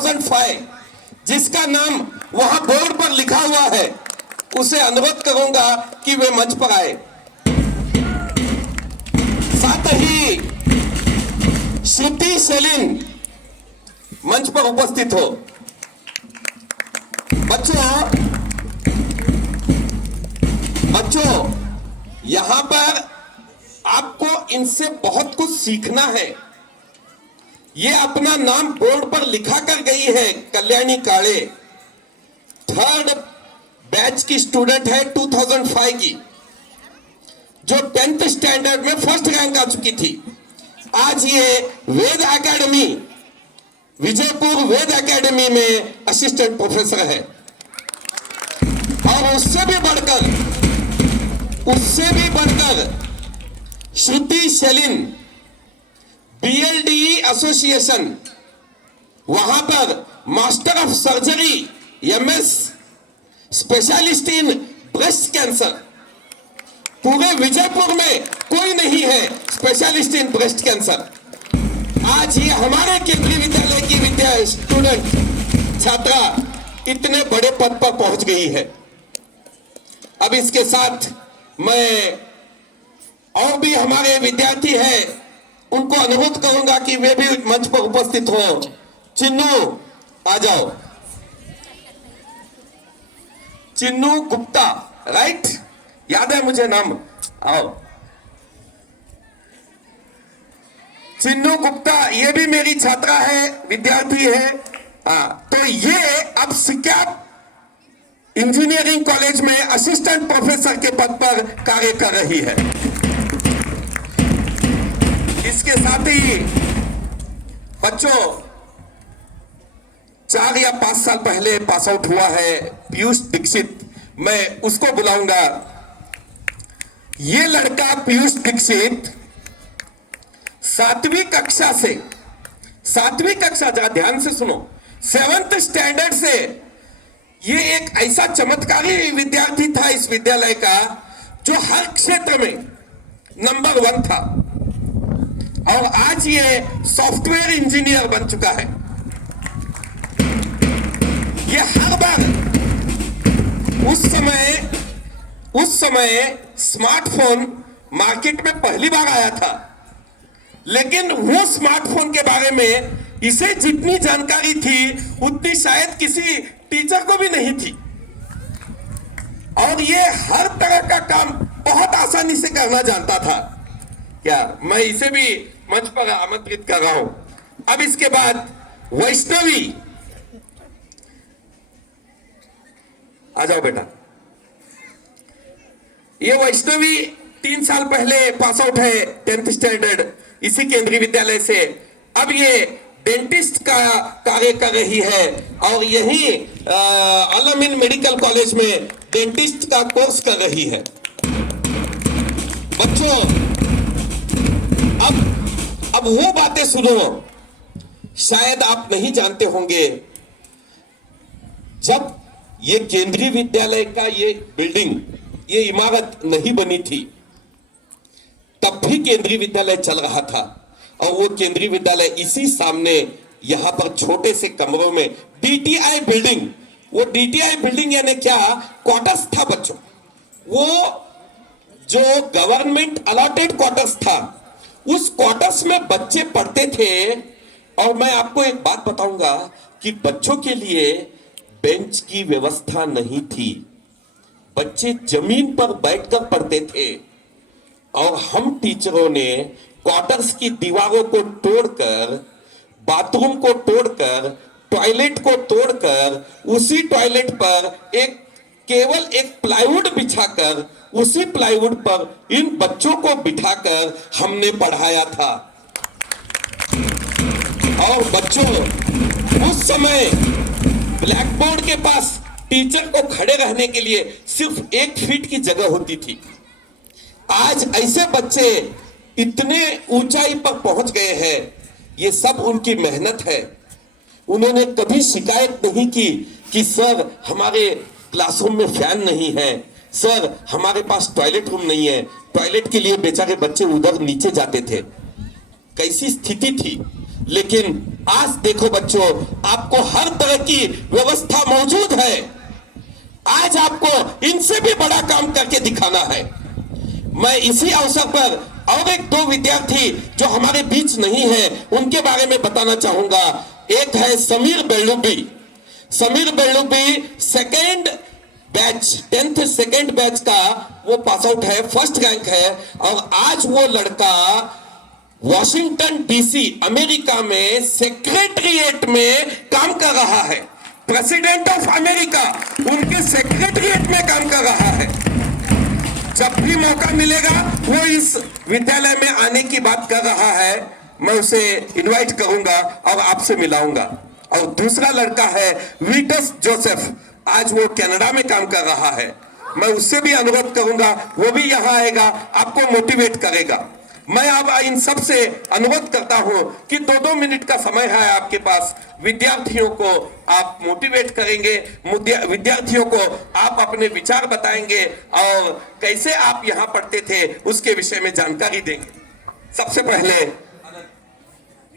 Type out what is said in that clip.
2005 जिसका नाम वहां बोर्ड पर लिखा हुआ है, उसे अनुरोध करूंगा कि वे मंच पर आए। साथ ही श्रुति सेलिन मंच पर उपस्थित हो। बच्चों यहां पर आपको इनसे बहुत कुछ सीखना है। ये अपना नाम बोर्ड पर लिखा कर गई है, कल्याणी काळे, 3rd बैच की स्टूडेंट है 2005 की, जो 10th स्टैंडर्ड में फर्स्ट रैंक आ चुकी थी। आज ये वेद एकेडमी, विजयपुर वेद एकेडमी में असिस्टेंट प्रोफेसर है। और उससे भी बढ़कर श्रुति सेलिन BLDE एसोसिएशन, वहां पर master of surgery MS, specialist in breast cancer. पूरे विजयपुर में कोई नहीं है स्पेशलिस्ट इन ब्रेस्ट कैंसर। आज ये हमारे केंद्रीय विद्यालय की स्टूडेंट छात्रा इतने बड़े पद पर पहुंच गई है। अब इसके साथ मैं और भी हमारे विद्यार्थी हैं, उनको अनुरोध करूंगा कि वे भी मंच पर उपस्थित हो। चिन्नू आ जाओ, चिन्नू गुप्ता, राइट, याद है मुझे नाम, आओ। चिन्नू गुप्ता ये भी मेरी छात्रा है, विद्यार्थी है। तो ये अब सिक्याप इंजीनियरिंग कॉलेज में असिस्टेंट प्रोफेसर के पद पर कार्य कर रही है। इसके साथ ही बच्चों 4 या 5 साल पहले पास आउट हुआ है पीयूष दीक्षित, मैं उसको बुलाऊंगा। ये लड़का पीयूष दीक्षित 7वीं कक्षा, जरा ध्यान से सुनो, 7th स्टैंडर्ड से ये एक ऐसा चमत्कारी विद्यार्थी था इस विद्यालय का, जो हर क्षेत्र में नंबर 1 था। और आज ये सॉफ्टवेयर इंजीनियर बन चुका है। ये हर बार, उस समय स्मार्टफोन मार्केट में पहली बार आया था, लेकिन वो स्मार्टफोन के बारे में इसे जितनी जानकारी थी उतनी शायद किसी टीचर को भी नहीं थी। और ये हर तरह का काम बहुत आसानी से करना जानता था। क्या मैं इसे भी मंच पर आमंत्रित कर रहा हूं। अब इसके बाद वैष्णवी, आ जाओ बेटा। ये वैष्णवी 3 साल पहले पास आउट है 10th स्टैंडर्ड इसी केंद्रीय विद्यालय से। अब ये डेंटिस्ट का कार्य कर रही है और यही अल-अमीन मेडिकल कॉलेज में डेंटिस्ट का कोर्स कर रही है। बच्चों अब वो बातें सुनो, शायद आप नहीं जानते होंगे, जब ये केंद्रीय विद्यालय का ये बिल्डिंग, ये इमारत नहीं बनी थी, तब भी केंद्रीय विद्यालय चल रहा था। और वो केंद्रीय विद्यालय इसी सामने यहां पर छोटे से कमरों में DTI बिल्डिंग, वो DTI बिल्डिंग यानी क्या, क्वार्टर्स था बच्चों। वो जो गवर्नमेंट अलॉटेड क्वार्टर्स था, उस क्वार्टर्स में बच्चे पढ़ते थे। और मैं आपको एक बात बताऊंगा कि बच्चों के लिए बेंच की व्यवस्था नहीं थी, बच्चे जमीन पर बैठकर पढ़ते थे। और हम टीचरों ने क्वार्टर्स की दीवारों को तोड़कर, बाथरूम को तोड़कर, टॉयलेट को तोड़कर, उसी टॉयलेट पर केवल एक प्लाईवुड बिछाकर, उसी प्लाईवुड पर इन बच्चों को बिठाकर हमने पढ़ाया था। और बच्चों, उस समय ब्लैक बोर्ड के पास टीचर को खड़े रहने के लिए सिर्फ 1 फीट की जगह होती थी। आज ऐसे बच्चे इतने ऊंचाई पर पहुंच गए हैं, ये सब उनकी मेहनत है। उन्होंने कभी शिकायत नहीं की कि सर हमारे क्लासरूम में फैन नहीं है, सर हमारे पास टॉयलेट रूम नहीं है। टॉयलेट के लिए बेचारे बच्चे उधर नीचे जाते थे, कैसी स्थिति थी। लेकिन आज देखो बच्चों, आपको हर तरह की व्यवस्था मौजूद है। आज आपको इनसे भी बड़ा काम करके दिखाना है। मैं इसी अवसर पर और एक दो विद्यार्थी जो हमारे बीच नहीं है उनके बारे में बताना चाहूंगा। एक है Sameer Bellubi. Sameer Bellubi second batch, 10th second batch का वो पास आउट है, फर्स्ट रैंक है। और आज वो लड़का वॉशिंगटन डीसी अमेरिका में सेक्रेटरिएट में काम कर रहा है। प्रेसिडेंट ऑफ अमेरिका उनके सेक्रेटरिएट में काम कर रहा है। जब भी मौका मिलेगा वो इस विद्यालय में आने की बात कर रहा है। मैं उसे इनवाइट करूंगा और आपसे मिलाऊंगा। और दूसरा लड़का है वीटस जोसेफ, आज वो कनाडा में काम कर रहा है। मैं उससे भी अनुरोध करूंगा, वो भी यहां आएगा, आपको मोटिवेट करेगा। मैं अब इन सब से अनुरोध करता हूं कि 2-2 मिनट का समय है आपके पास। विद्यार्थियों को आप मोटिवेट करेंगे, विद्यार्थियों को आप अपने विचार बताएंगे और कैसे आप यहां पढ़ते थे उसके विषय में जानकारी देंगे। सबसे पहले